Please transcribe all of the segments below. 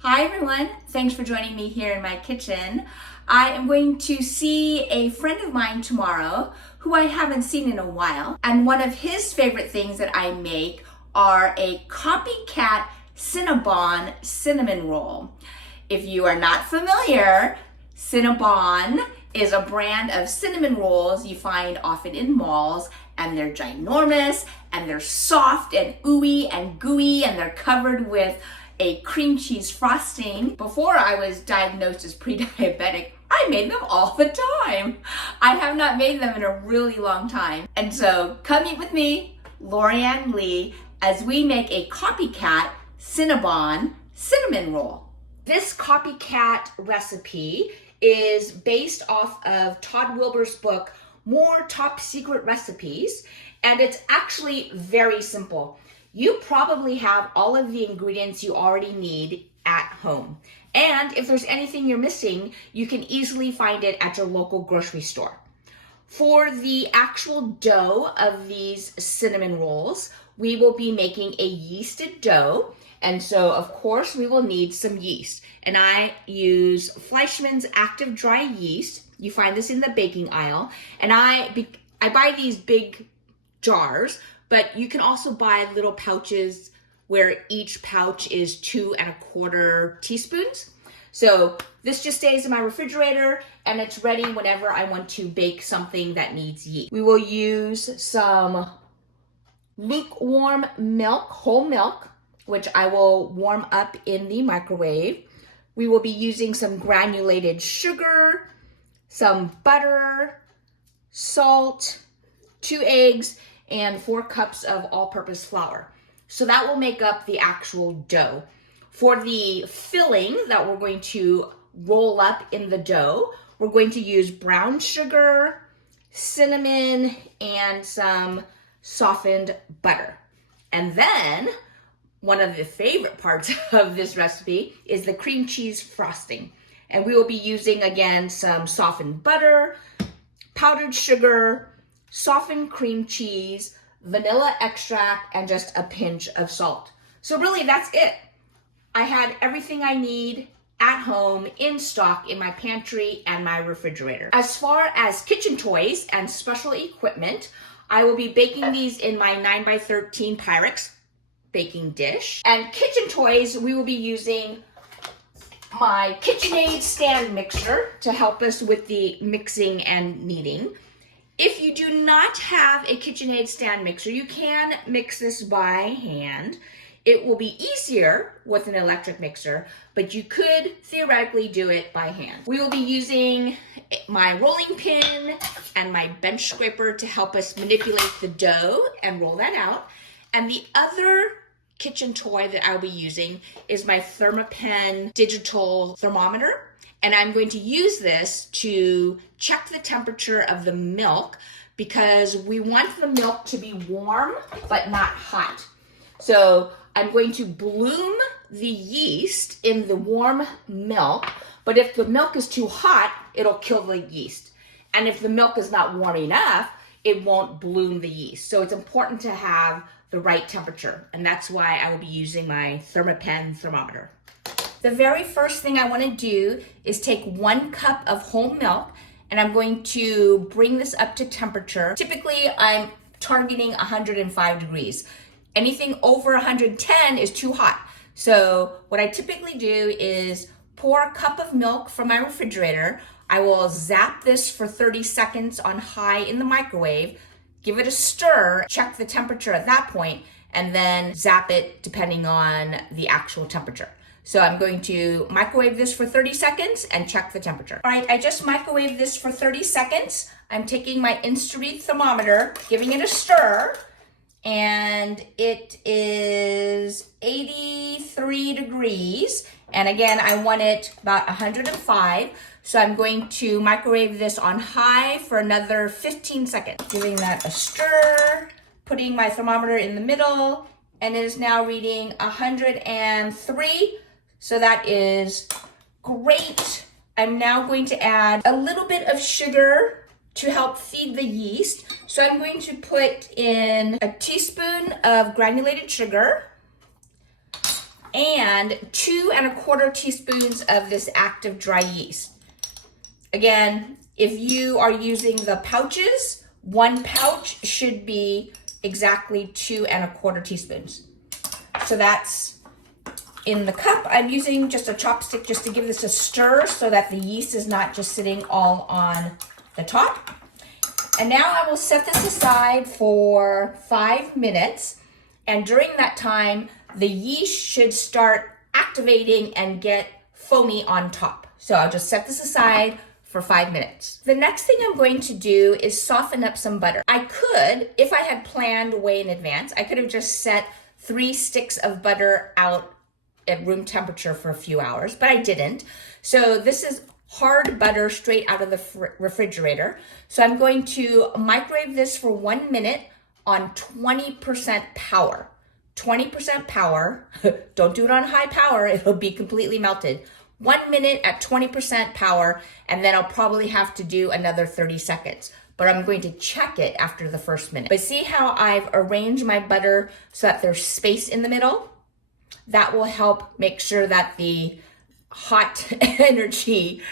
Hi everyone, thanks for joining me here in my kitchen. I am going to see a friend of mine tomorrow who I haven't seen in a while, and one of his favorite things that I make are a Copycat Cinnabon cinnamon roll. If you are not familiar, Cinnabon is a brand of cinnamon rolls you find often in malls, and they're ginormous and they're soft and ooey and gooey and they're covered with a cream cheese frosting. Before I was diagnosed as pre-diabetic, I made them all the time. I have not made them in a really long time. And so come eat with me, Lorianne Lee, as we make a Copycat Cinnabon cinnamon roll. This Copycat recipe is based off of Todd Wilbur's book, More Top Secret Recipes, and it's actually very simple. You probably have all of the ingredients you already need at home. And if there's anything you're missing, you can easily find it at your local grocery store. For the actual dough of these cinnamon rolls, we will be making a yeasted dough. And so, of course, we will need some yeast. And I use Fleischmann's active dry yeast. You find this in the baking aisle. And I buy these big jars, but you can also buy little pouches where each pouch is 2 1/4 teaspoons. So this just stays in my refrigerator and it's ready whenever I want to bake something that needs yeast. We will use some lukewarm milk, whole milk, which I will warm up in the microwave. We will be using some granulated sugar, some butter, salt, 2 eggs, and 4 cups of all-purpose flour. So that will make up the actual dough. For the filling that we're going to roll up in the dough, we're going to use brown sugar, cinnamon, and some softened butter. And then, one of the favorite parts of this recipe is the cream cheese frosting. And we will be using, again, some softened butter, powdered sugar, softened cream cheese, vanilla extract, and just a pinch of salt. So really, that's it. I had everything I need at home in stock in my pantry and my refrigerator. As far as kitchen toys and special equipment, I will be baking these in my 9x13 Pyrex baking dish. And kitchen toys, we will be using my KitchenAid stand mixer to help us with the mixing and kneading. If you do not have a KitchenAid stand mixer, you can mix this by hand. It will be easier with an electric mixer, but you could theoretically do it by hand. We will be using my rolling pin and my bench scraper to help us manipulate the dough and roll that out. And the other kitchen toy that I'll be using is my Thermapen digital thermometer. And I'm going to use this to check the temperature of the milk because we want the milk to be warm but not hot. So I'm going to bloom the yeast in the warm milk, but if the milk is too hot, it'll kill the yeast. And if the milk is not warm enough, it won't bloom the yeast. So it's important to have the right temperature, and that's why I will be using my Thermapen thermometer. The very first thing I want to do is take 1 cup of whole milk and I'm going to bring this up to temperature. Typically, I'm targeting 105 degrees. Anything over 110 is too hot. So what I typically do is pour a cup of milk from my refrigerator. I will zap this for 30 seconds on high in the microwave, give it a stir, check the temperature at that point, and then zap it depending on the actual temperature. So I'm going to microwave this for 30 seconds and check the temperature. All right, I just microwaved this for 30 seconds. I'm taking my Instaread thermometer, giving it a stir, and it is 83 degrees. And again, I want it about 105. So I'm going to microwave this on high for another 15 seconds. Giving that a stir, putting my thermometer in the middle, and it is now reading 103. So that is great. I'm now going to add a little bit of sugar to help feed the yeast. So I'm going to put in a teaspoon of granulated sugar and 2 1/4 teaspoons of this active dry yeast. Again, if you are using the pouches, 1 pouch should be exactly 2 1/4 teaspoons. So that's in the cup. I'm using just a chopstick just to give this a stir so that the yeast is not just sitting all on the top. And now I will set this aside for 5 minutes. And during that time, the yeast should start activating and get foamy on top. So I'll just set this aside for 5 minutes. The next thing I'm going to do is soften up some butter. I could, if I had planned way in advance, I could have just set 3 sticks of butter out at room temperature for a few hours, but I didn't. So this is hard butter straight out of the refrigerator. So I'm going to microwave this for 1 minute on 20% power. 20% power, don't do it on high power, it'll be completely melted. 1 minute at 20% power, and then I'll probably have to do another 30 seconds. But I'm going to check it after the first minute. But see how I've arranged my butter so that there's space in the middle? That will help make sure that the hot energy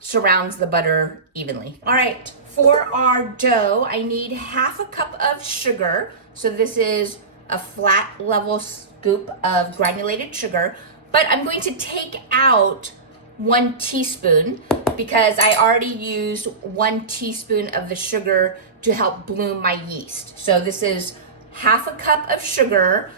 surrounds the butter evenly. All right, for our dough, I need 1/2 cup of sugar. So this is a flat level scoop of granulated sugar, but I'm going to take out 1 teaspoon because I already used 1 teaspoon of the sugar to help bloom my yeast. So this is 1/2 cup of sugar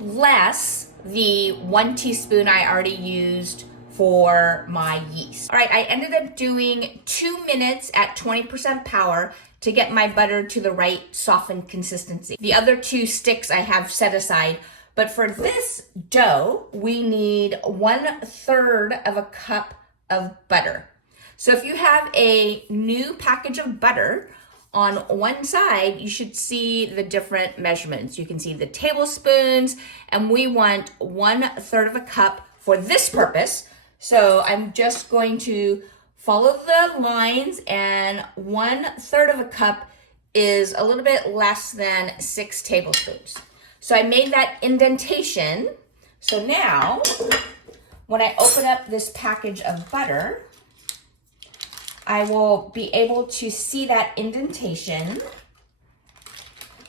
less the 1 teaspoon I already used for my yeast. All right, I ended up doing 2 minutes at 20% power to get my butter to the right softened consistency. The other 2 sticks I have set aside, but for this dough, we need 1/3 of a cup of butter. So if you have a new package of butter, on one side, you should see the different measurements. You can see the tablespoons, and we want 1/3 of a cup for this purpose. So I'm just going to follow the lines, and 1/3 of a cup is a little bit less than 6 tablespoons. So I made that indentation. So now, when I open up this package of butter, I will be able to see that indentation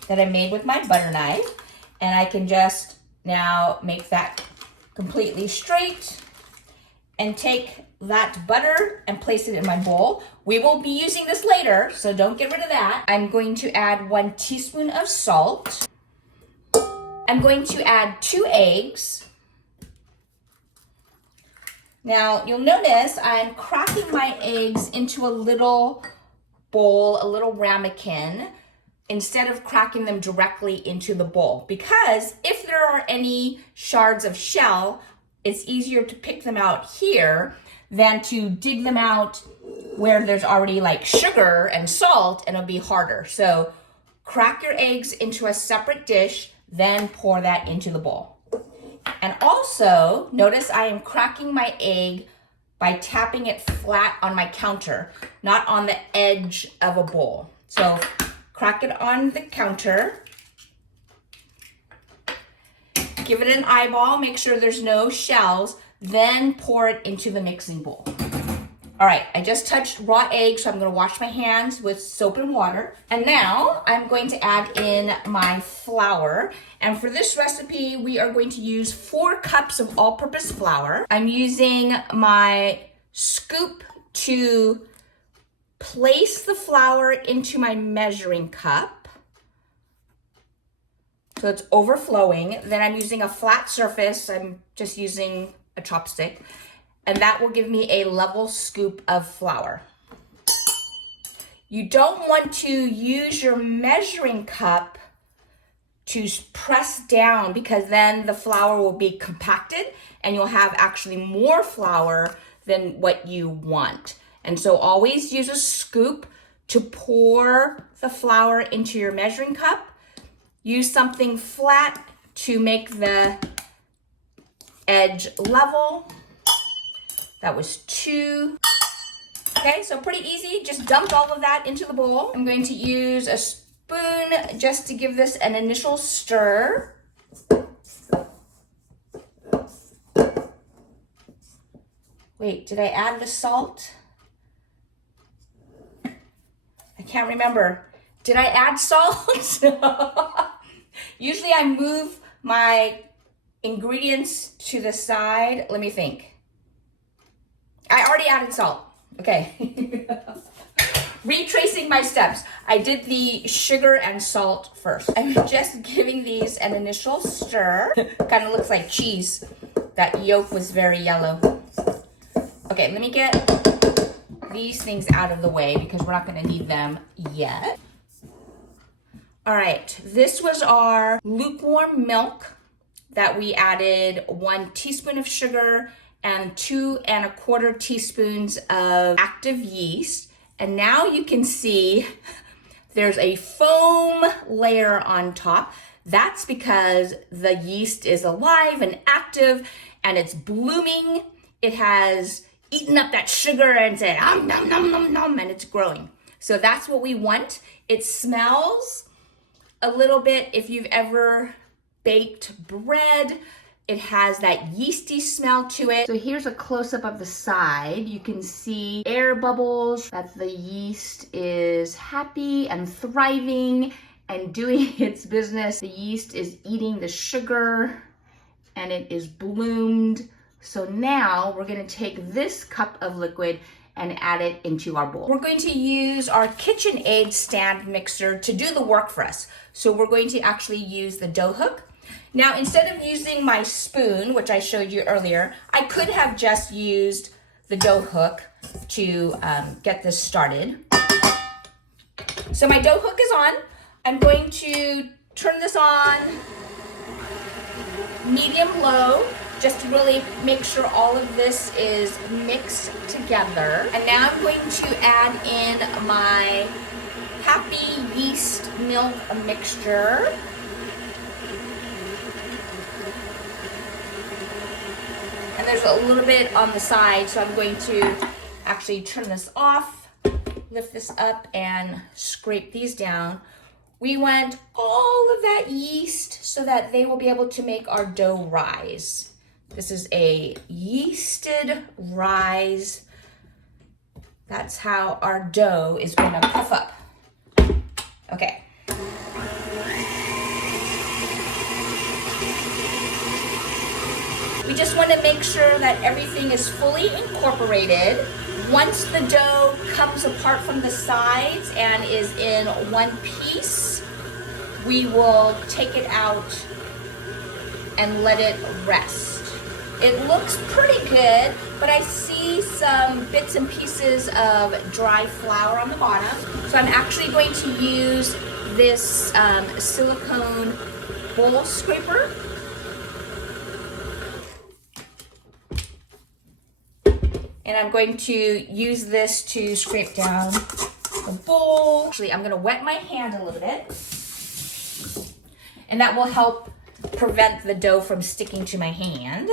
that I made with my butter knife, and I can just now make that completely straight and take that butter and place it in my bowl. We will be using this later, so don't get rid of that. I'm going to add 1 teaspoon of salt. I'm going to add 2 eggs. Now, you'll notice I'm cracking my eggs into a little bowl, a little ramekin, instead of cracking them directly into the bowl. Because if there are any shards of shell, it's easier to pick them out here than to dig them out where there's already like sugar and salt, and it'll be harder. So crack your eggs into a separate dish, then pour that into the bowl. And also, notice I am cracking my egg by tapping it flat on my counter, not on the edge of a bowl. So crack it on the counter. Give it an eyeball, make sure there's no shells, then pour it into the mixing bowl. All right, I just touched raw egg, so I'm gonna wash my hands with soap and water. And now I'm going to add in my flour. And for this recipe, we are going to use 4 cups of all-purpose flour. I'm using my scoop to place the flour into my measuring cup. So it's overflowing. Then I'm using a flat surface. I'm just using a chopstick. And that will give me a level scoop of flour. You don't want to use your measuring cup to press down, because then the flour will be compacted and you'll have actually more flour than what you want. And so always use a scoop to pour the flour into your measuring cup. Use something flat to make the edge level. That was 2. Okay, so pretty easy. Just dump all of that into the bowl. I'm going to use a spoon just to give this an initial stir. Wait, did I add the salt? I can't remember. Did I add salt? Usually I move my ingredients to the side. Let me think. I already added salt. Okay. Retracing my steps. I did the sugar and salt first. I'm just giving these an initial stir. Kind of looks like cheese. That yolk was very yellow. Okay, let me get these things out of the way because we're not going to need them yet. All right, this was our lukewarm milk that we added 1 teaspoon of sugar and 2 1/4 teaspoons of active yeast. And now you can see there's a foam layer on top. That's because the yeast is alive and active and it's blooming. It has eaten up that sugar and said, nom, nom, nom, nom, and it's growing. So that's what we want. It smells a little bit, if you've ever baked bread, it has that yeasty smell to it. So here's a close-up of the side. You can see air bubbles, that the yeast is happy and thriving and doing its business. The yeast is eating the sugar and it is bloomed. So now we're gonna take this cup of liquid and add it into our bowl. We're going to use our KitchenAid stand mixer to do the work for us. So we're going to actually use the dough hook. Now, instead of using my spoon, which I showed you earlier, I could have just used the dough hook to get this started. So my dough hook is on. I'm going to turn this on medium-low, just to really make sure all of this is mixed together. And now I'm going to add in my happy yeast milk mixture. And there's a little bit on the side, so I'm going to actually turn this off, lift this up, and scrape these down. We want all of that yeast so that they will be able to make our dough rise. This is a yeasted rise. That's how our dough is going to puff up. Okay. We just want to make sure that everything is fully incorporated. Once the dough comes apart from the sides and is in one piece, we will take it out and let it rest. It looks pretty good, but I see some bits and pieces of dry flour on the bottom. So I'm actually going to use this silicone bowl scraper. And I'm going to use this to scrape down the bowl. Actually, I'm gonna wet my hand a little bit. And that will help prevent the dough from sticking to my hand.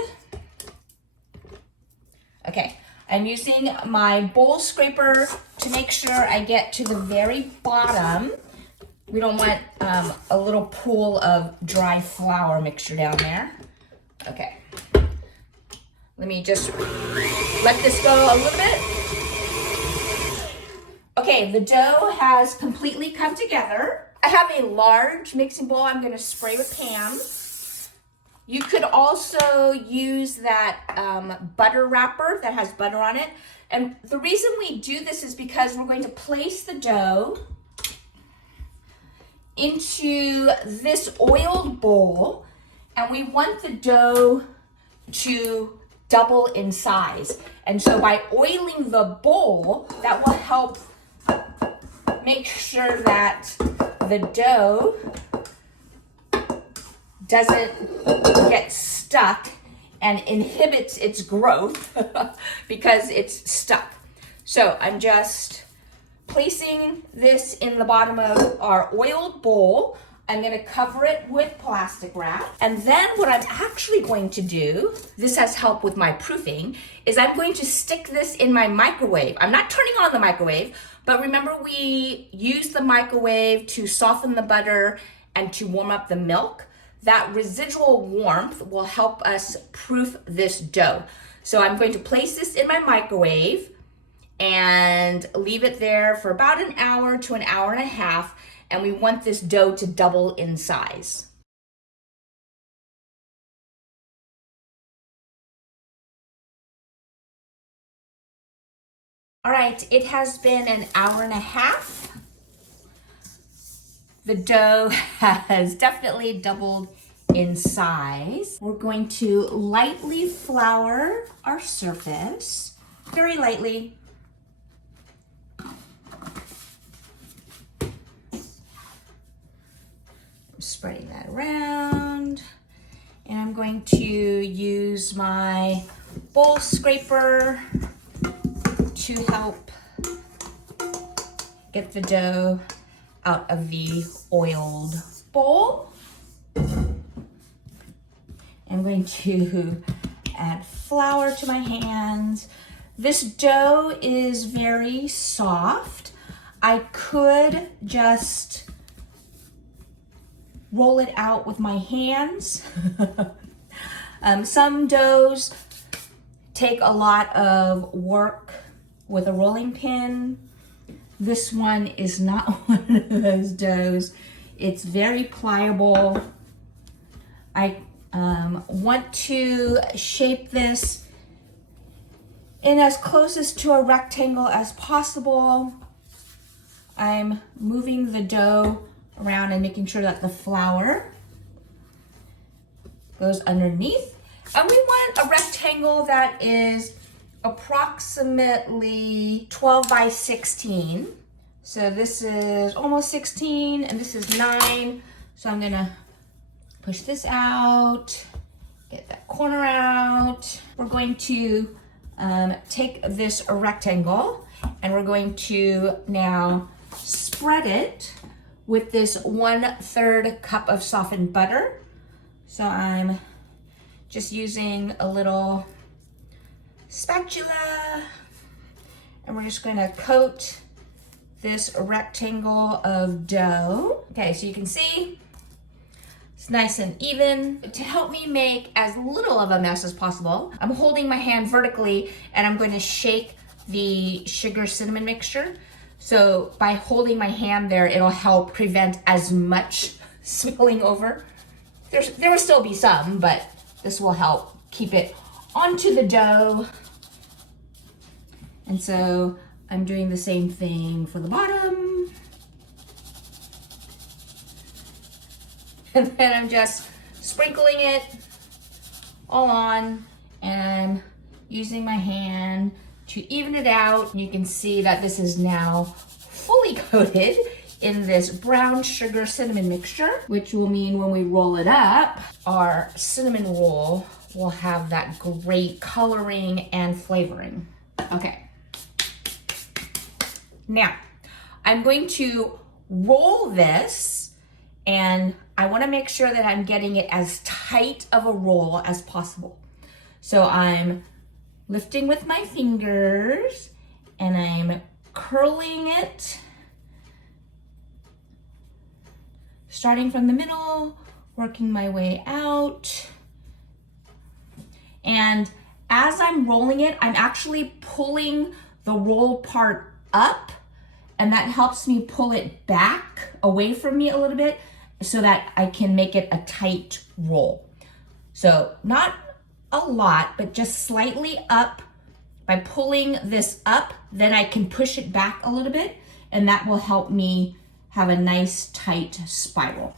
Okay, I'm using my bowl scraper to make sure I get to the very bottom. We don't want a little pool of dry flour mixture down there. Okay. Let me just let this go a little bit. Okay, the dough has completely come together. I have a large mixing bowl I'm gonna spray with Pam. You could also use that butter wrapper that has butter on it. And the reason we do this is because we're going to place the dough into this oiled bowl, and we want the dough to double in size. And so by oiling the bowl, that will help make sure that the dough doesn't get stuck and inhibits its growth because it's stuck. So I'm just placing this in the bottom of our oiled bowl. I'm gonna cover it with plastic wrap. And then what I'm actually going to do, this has helped with my proofing, is I'm going to stick this in my microwave. I'm not turning on the microwave, but remember we used the microwave to soften the butter and to warm up the milk. That residual warmth will help us proof this dough. So I'm going to place this in my microwave and leave it there for about an hour to an hour and a half. And we want this dough to double in size. All right, it has been an hour and a half. The dough has definitely doubled in size. We're going to lightly flour our surface, very lightly. I'm spreading that around. And I'm going to use my bowl scraper to help get the dough out of the oiled bowl. I'm going to add flour to my hands. This dough is very soft. I could just roll it out with my hands. Some doughs take a lot of work with a rolling pin. This one is not one of those doughs. It's very pliable. I want to shape this in as close to a rectangle as possible. I'm moving the dough around and making sure that the flour goes underneath. And we want a rectangle that is approximately 12 by 16. So this is almost 16 and this is 9. So I'm gonna push this out, get that corner out. We're going to take this rectangle and we're going to now spread it with this 1/3 cup of softened butter. So I'm just using a little spatula and we're just going to coat this rectangle of dough. Okay, so you can see it's nice and even. To help me make as little of a mess as possible, I'm holding my hand vertically and I'm going to shake the sugar cinnamon mixture. So by holding my hand there, it'll help prevent as much spilling over. There will still be some, but this will help keep it onto the dough. And so I'm doing the same thing for the bottom. And then I'm just sprinkling it all on and I'm using my hand to even it out. You can see that this is now fully coated in this brown sugar cinnamon mixture, which will mean when we roll it up, our cinnamon roll will have that great coloring and flavoring. Okay. Now, I'm going to roll this and I want to make sure that I'm getting it as tight of a roll as possible. So I'm lifting with my fingers and I'm curling it, starting from the middle, working my way out. And as I'm rolling it, I'm actually pulling the roll part up, and that helps me pull it back away from me a little bit so that I can make it a tight roll. So not a lot, but just slightly up. By pulling this up, then I can push it back a little bit, and that will help me have a nice tight spiral.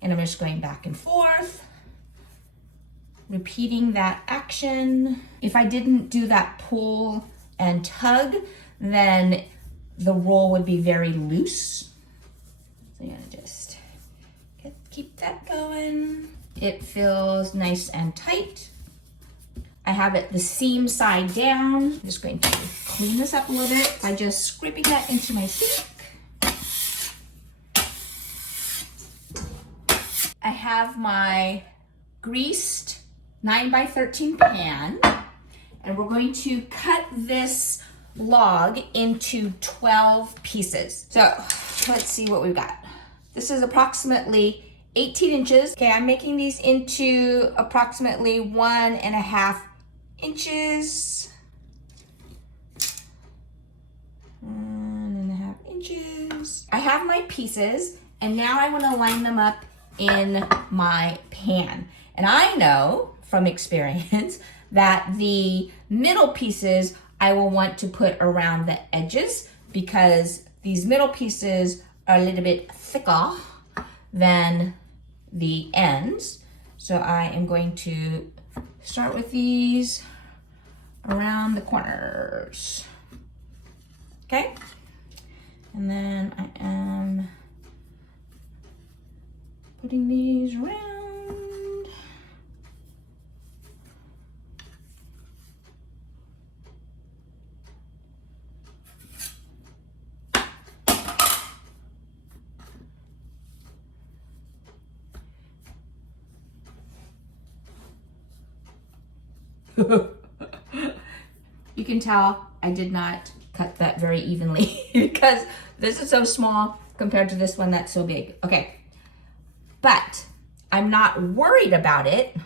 And I'm just going back and forth, repeating that action. If I didn't do that pull and tug, then the roll would be very loose. So I'm gonna just keep that going. It feels nice and tight. I have it the seam side down. I'm just going to clean this up a little bit by just scraping that into my sink. I have my greased 9x13 pan, and we're going to cut this log into 12 pieces. So let's see what we've got. This is approximately 18 inches. Okay, I'm making these into approximately 1.5 inches. 1.5 inches. I have my pieces, and now I want to line them up in my pan. And I know from experience that the middle pieces I will want to put around the edges because these middle pieces are a little bit thicker than the ends. So I am going to start with these around the corners. Okay? And then I am putting these around. You can tell I did not cut that very evenly because this is so small compared to this one that's so big. Okay, but I'm not worried about it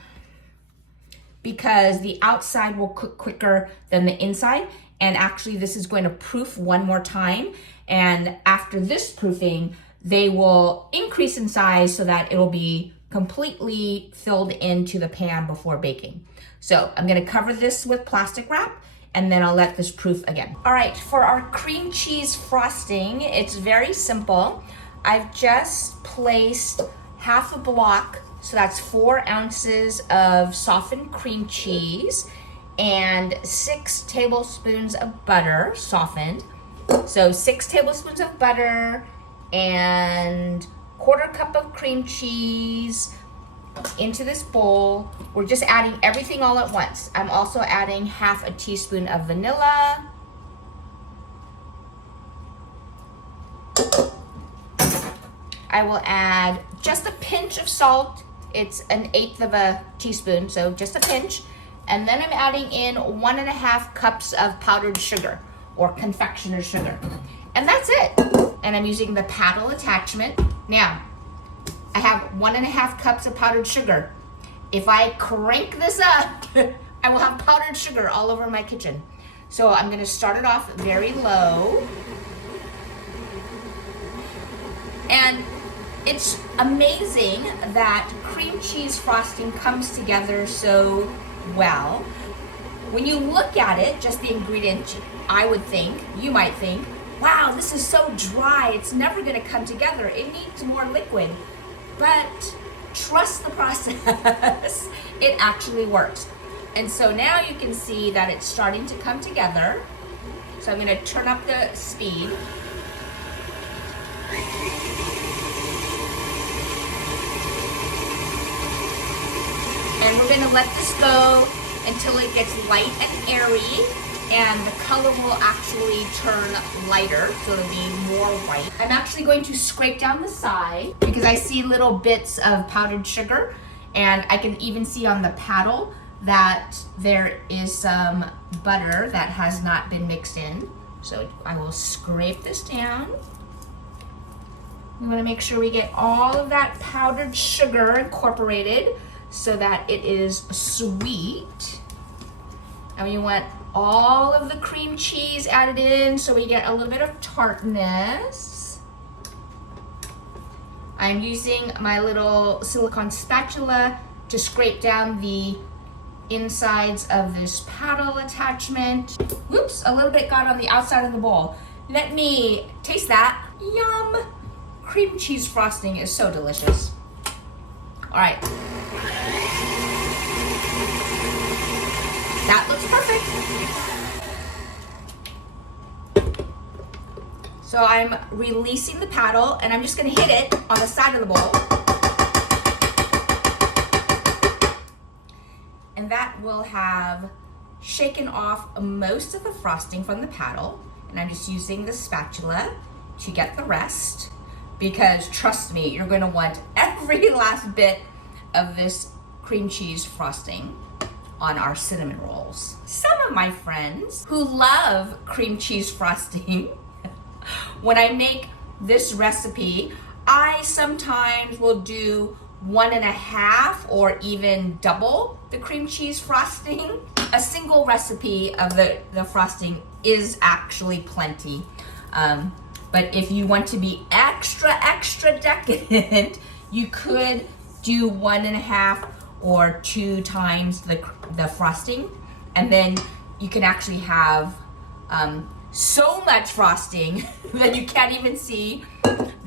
because the outside will cook quicker than the inside. And actually this is going to proof one more time. And after this proofing, they will increase in size so that it'll be completely filled into the pan before baking. So I'm gonna cover this with plastic wrap and then I'll let this proof again. All right, for our cream cheese frosting, it's very simple. I've just placed half a block, so that's 4 ounces of softened cream cheese and 6 tablespoons of butter, softened. So 6 tablespoons of butter and 1/4 cup of cream cheese into this bowl. We're just adding everything all at once. I'm also adding half a teaspoon of vanilla. I will add just a pinch of salt. It's 1/8 of a teaspoon, so just a pinch. And then I'm adding in 1.5 cups of powdered sugar or confectioner's sugar. And that's it. And I'm using the paddle attachment. Now, I have 1.5 cups of powdered sugar. If I crank this up, I will have powdered sugar all over my kitchen. So I'm gonna start it off very low. And it's amazing that cream cheese frosting comes together so well. When you look at it, just the ingredients, I would think, you might think, wow, this is so dry, it's never gonna come together. It needs more liquid. But trust the process. It actually works. And so now you can see that it's starting to come together. So I'm gonna turn up the speed. And we're gonna let this go until it gets light and airy, and the color will actually turn lighter, so it'll be more white. I'm actually going to scrape down the side because I see little bits of powdered sugar, and I can even see on the paddle that there is some butter that has not been mixed in. So I will scrape this down. We want to make sure we get all of that powdered sugar incorporated so that it is sweet. And we want all of the cream cheese added in so we get a little bit of tartness. I'm using my little silicone spatula to scrape down the insides of this paddle attachment. Whoops, a little bit got on the outside of the bowl. Let me taste that. Yum! Cream cheese frosting is so delicious. All right. That looks perfect. So I'm releasing the paddle and I'm just gonna hit it on the side of the bowl. And that will have shaken off most of the frosting from the paddle. And I'm just using the spatula to get the rest, because trust me, you're gonna want every last bit of this cream cheese frosting on our cinnamon rolls. Some of my friends who love cream cheese frosting, when I make this recipe, I sometimes will do 1.5 or even double the cream cheese frosting. a single recipe of the frosting is actually plenty. But if you want to be extra decadent, you could do 1.5 or 2 times the frosting, and then you can actually have so much frosting that you can't even see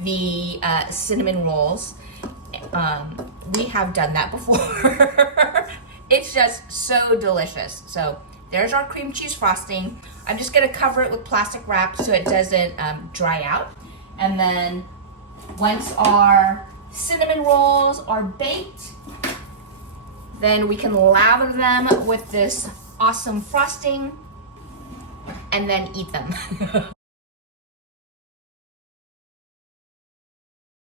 the cinnamon rolls. We have done that before. It's just so delicious. So there's our cream cheese frosting. I'm just gonna cover it with plastic wrap so it doesn't dry out. And then once our cinnamon rolls are baked, then we can lather them with this awesome frosting and then eat them.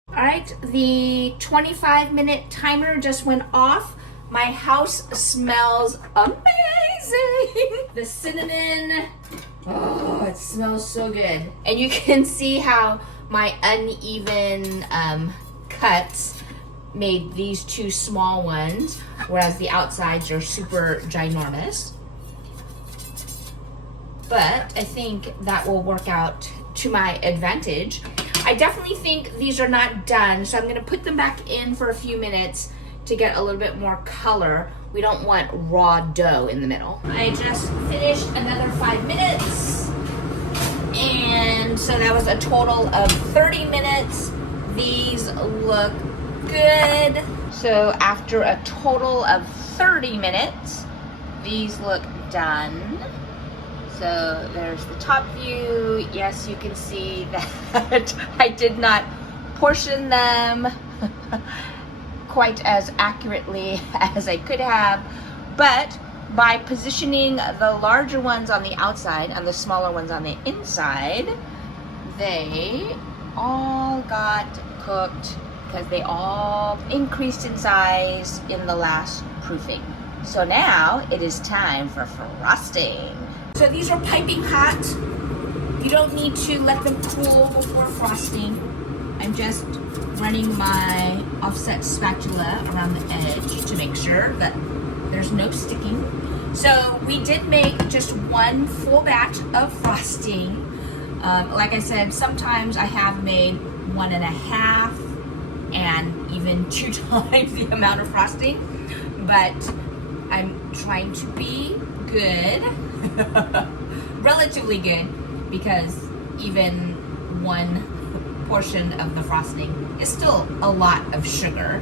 All right, the 25-minute timer just went off. My house smells amazing. The cinnamon, oh, it smells so good. And you can see how my uneven cuts made these 2 small ones, whereas the outsides are super ginormous. But I think that will work out to my advantage. I definitely think these are not done, so I'm gonna put them back in for a few minutes to get a little bit more color. We don't want raw dough in the middle. I just finished another 5 minutes, and so that was a total of 30 minutes. These look good. So after a total of 30 minutes, these look done. So there's the top view. Yes, you can see that I did not portion them quite as accurately as I could have, but by positioning the larger ones on the outside and the smaller ones on the inside, they all got cooked because they all increased in size in the last proofing. So now it is time for frosting. So these are piping hot. You don't need to let them cool before frosting. I'm just running my offset spatula around the edge to make sure that there's no sticking. So we did make just 1 full batch of frosting. Like I said, sometimes I have made 1.5 and even 2 times the amount of frosting, but I'm trying to be good, relatively good, because even 1 portion of the frosting is still a lot of sugar.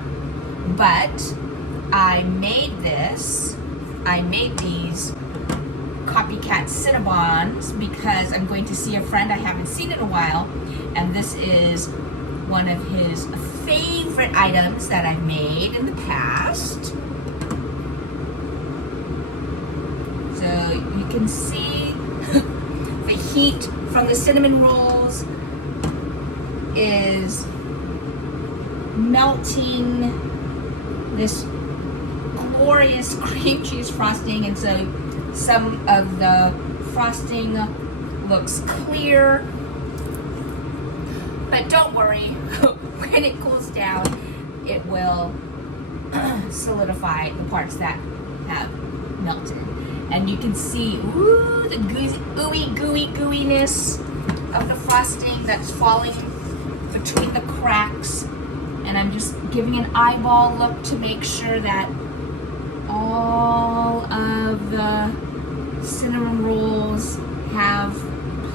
But I made these Copycat Cinnabons because I'm going to see a friend I haven't seen in a while, and this is one of his favorite items that I've made in the past. So you can see the heat from the cinnamon rolls is melting this glorious cream cheese frosting, and so some of the frosting looks clear, but don't worry, when it cools down it will solidify the parts that have melted. And you can see, ooh, the gooiness of the frosting that's falling between the cracks. And I'm just giving an eyeball look to make sure that all of the cinnamon rolls have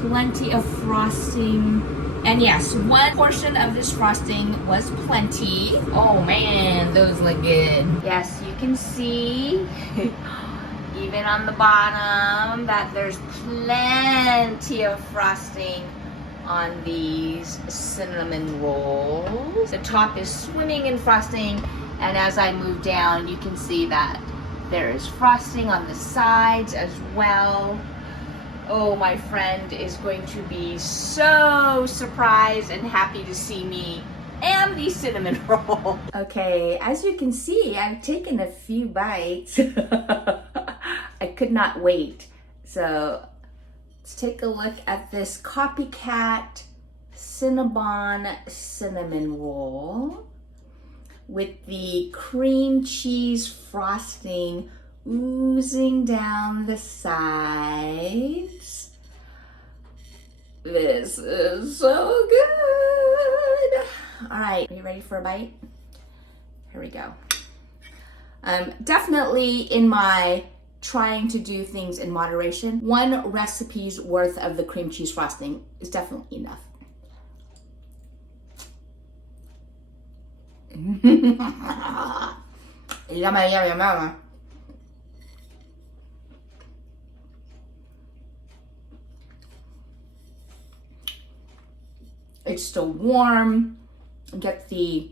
plenty of frosting. And yes, 1 portion of this frosting was plenty. Oh man, those look good. Yes, you can see even on the bottom that there's plenty of frosting on these cinnamon rolls. The top is swimming in frosting, and as I move down you can see that there is frosting on the sides as well. Oh, my friend is going to be so surprised and happy to see me and the cinnamon roll. Okay, as you can see, I've taken a few bites. I could not wait. So let's take a look at this Copycat Cinnabon cinnamon roll with the cream cheese frosting oozing down the sides. This is so good. All right, are you ready for a bite? Here we go. Definitely in my trying to do things in moderation, 1 recipe's worth of the cream cheese frosting is definitely enough. Yummy, yummy, yummy. It's still warm. Get the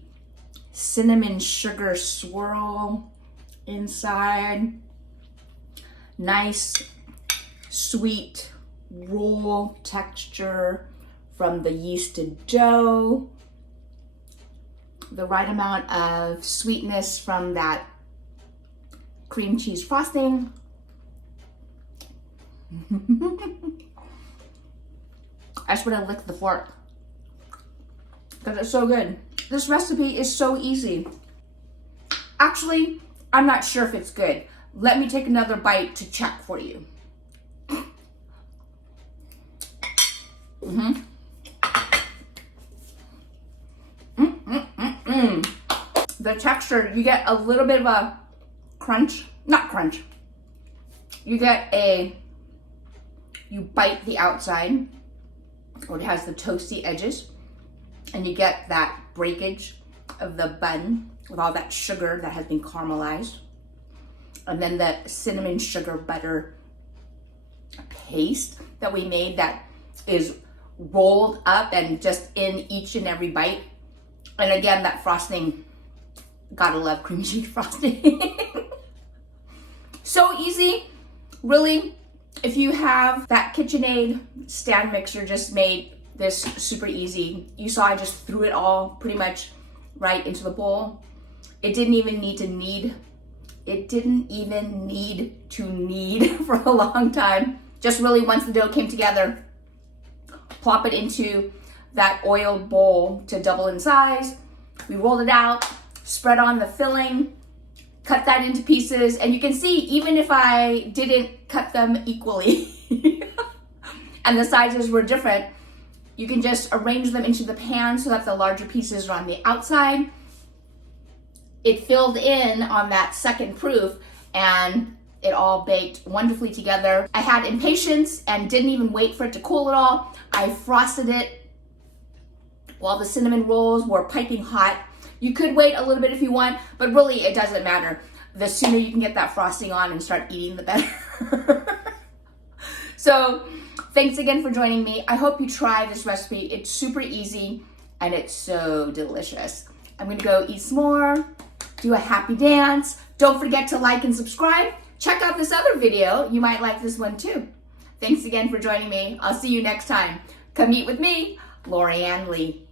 cinnamon sugar swirl inside. Nice, sweet roll texture from the yeasted dough. The right amount of sweetness from that cream cheese frosting. I just want to lick the fork because it's so good. This recipe is so easy. Actually, I'm not sure if it's good. Let me take another bite to check for you. The texture, you get a little bit of a crunch, not crunch. You bite the outside, or it has the toasty edges, and you get that breakage of the bun with all that sugar that has been caramelized. And then the cinnamon sugar butter paste that we made that is rolled up and just in each and every bite. And again, that frosting, gotta love cream cheese frosting. So easy, really. If you have that KitchenAid stand mixer, just made this super easy. You saw I just threw it all pretty much right into the bowl. It didn't even need to knead. It didn't even need to knead for a long time. Just really once the dough came together, plop it into that oiled bowl to double in size. We rolled it out, spread on the filling, cut that into pieces, and you can see even if I didn't cut them equally and the sizes were different, you can just arrange them into the pan so that the larger pieces are on the outside. It filled in on that second proof and it all baked wonderfully together. I had impatience and didn't even wait for it to cool at all. I frosted it while the cinnamon rolls were piping hot. You could wait a little bit if you want, but really it doesn't matter. The sooner you can get that frosting on and start eating, the better. So thanks again for joining me. I hope you try this recipe. It's super easy and it's so delicious. I'm gonna go eat some more, do a happy dance. Don't forget to like and subscribe. Check out this other video. You might like this one too. Thanks again for joining me. I'll see you next time. Come eat with me, Lorianne Lee.